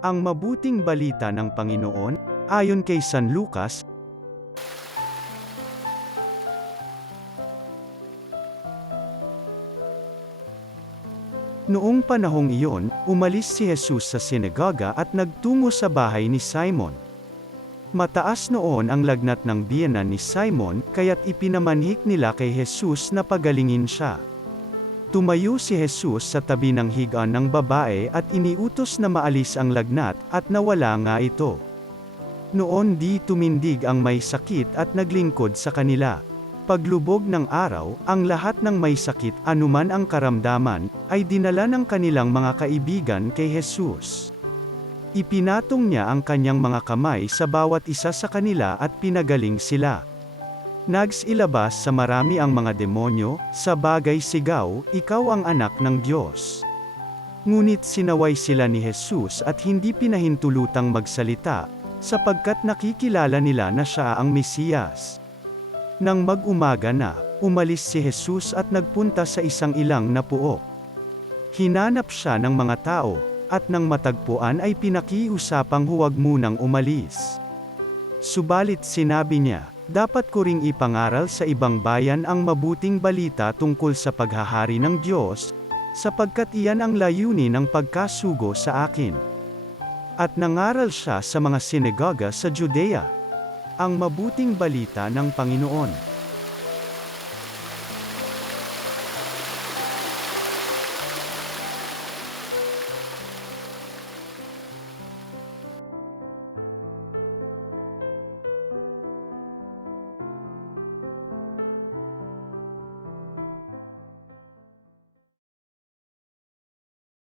Ang mabuting balita ng Panginoon, ayon kay San Lucas. Noong panahong iyon, umalis si Jesus sa sinagoga at nagtungo sa bahay ni Simon. Mataas noon ang lagnat ng biyenan ni Simon, kaya't ipinamanhik nila kay Jesus na pagalingin siya. Tumayo si Jesus sa tabi ng higaan ng babae at iniutos na maalis ang lagnat, at nawala nga ito. Noon di tumindig ang may sakit at naglingkod sa kanila. Paglubog ng araw, ang lahat ng may sakit, anuman ang karamdaman, ay dinala ng kanilang mga kaibigan kay Jesus. Ipinatong niya ang kanyang mga kamay sa bawat isa sa kanila at pinagaling sila. Nagsilabas sa marami ang mga demonyo, sa bagay sigaw, "Ikaw ang anak ng Diyos." Ngunit sinaway sila ni Jesus at hindi pinahintulutang magsalita, sapagkat nakikilala nila na siya ang Mesiyas. Nang mag-umaga na, umalis si Jesus at nagpunta sa isang ilang na puok. Hinanap siya ng mga tao, at nang matagpuan ay pinakiusapang huwag munang umalis. Subalit sinabi niya, dapat ko ring ipangaral sa ibang bayan ang mabuting balita tungkol sa paghahari ng Diyos, sapagkat iyan ang layunin ng pagkasugo sa akin. At nangaral siya sa mga sinagoga sa Judea. Ang mabuting balita ng Panginoon.